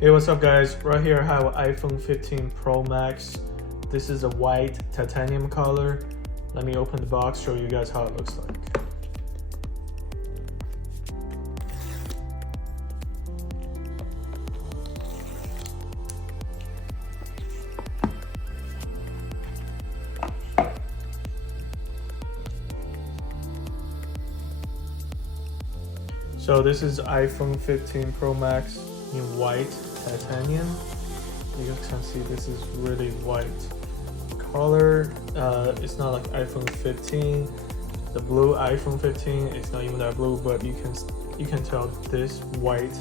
Hey, what's up guys? Right here I have an iPhone 15 Pro Max. This is a white titanium color. Let me open the box, show you guys how it looks like. So this is iPhone 15 Pro Max in white titanium. You guys can see this is really white color. It's not like iPhone 15. The blue iPhone 15, it's not even that blue, but you can tell this white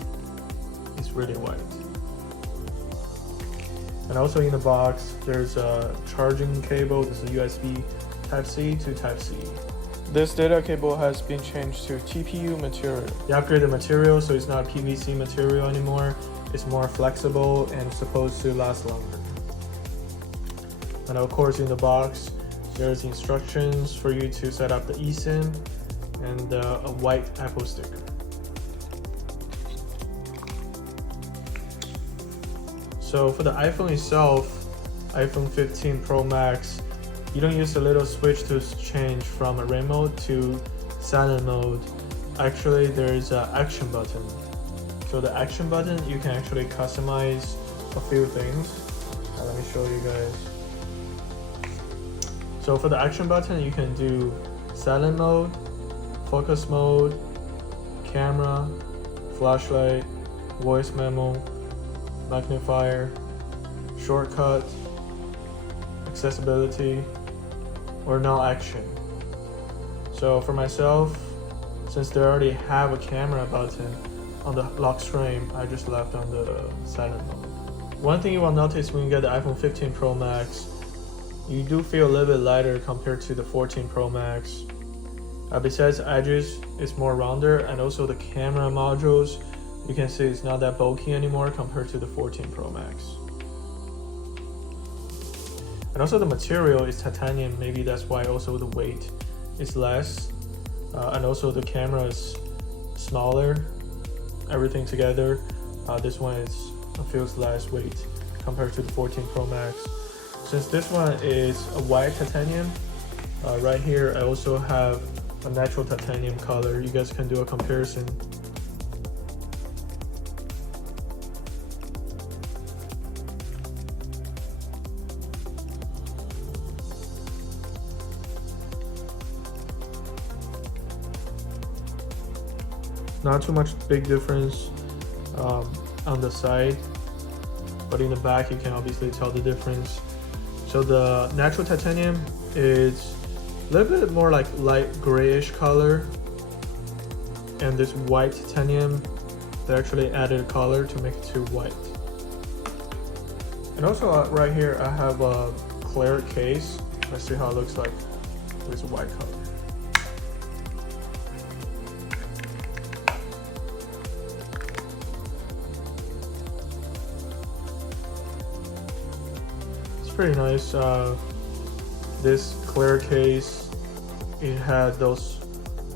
is really white. And also in the box, there's a charging cable. This is USB Type-C to Type-C. This data cable has been changed to TPU material. They upgraded material, so it's not PVC material anymore. It's more flexible and supposed to last longer. And of course in the box, there's instructions for you to set up the eSIM and a white Apple sticker. So for the iPhone itself, iPhone 15 Pro Max, you don't use the little switch to change from a rain mode to silent mode. Actually, there is an action button. So the action button, you can actually customize a few things. Let me show you guys. So for the action button, you can do silent mode, focus mode, camera, flashlight, voice memo, magnifier, shortcut, accessibility, or no action. So for myself, since they already have a camera button on the lock screen, I just left on the silent mode. One thing you will notice when you get the iPhone 15 Pro Max, you do feel a little bit lighter compared to the 14 Pro Max. Besides edges, it's more rounder, and also the camera modules, you can see it's not that bulky anymore compared to the 14 Pro Max. And also the material is titanium, maybe that's why also the weight is less. And also the camera is smaller, everything together. This one feels less weight compared to the 14 Pro Max. Since this one is a white titanium, right here I also have a natural titanium color. You guys can do a comparison. Not too much big difference on the side, but in the back you can obviously tell the difference. So the natural titanium is a little bit more like light grayish color, and this white titanium, they actually added color to make it to white. And also right here I have a clear case. Let's see how it looks like with white color. Pretty nice. This clear case, it had those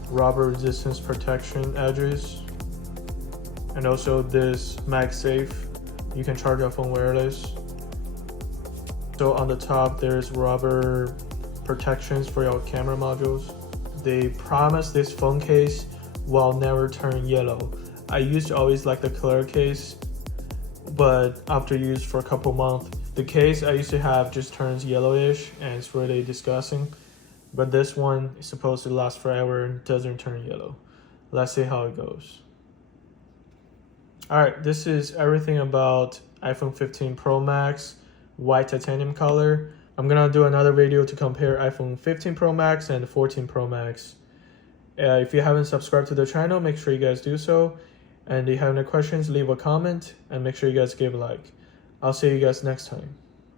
rubber resistance protection edges, and also this MagSafe, you can charge your phone wireless. So on the top there's rubber protections for your camera modules. They promise this phone case will never turn yellow. I used to always like the clear case, but after use for a couple months, the case I used to have just turns yellowish and it's really disgusting. But this one is supposed to last forever and doesn't turn yellow. Let's see how it goes. Alright, this is everything about iPhone 15 Pro Max, white titanium color. I'm gonna do another video to compare iPhone 15 Pro Max and 14 Pro Max. If you haven't subscribed to the channel, make sure you guys do so. And if you have any questions, leave a comment and make sure you guys give a like. I'll see you guys next time.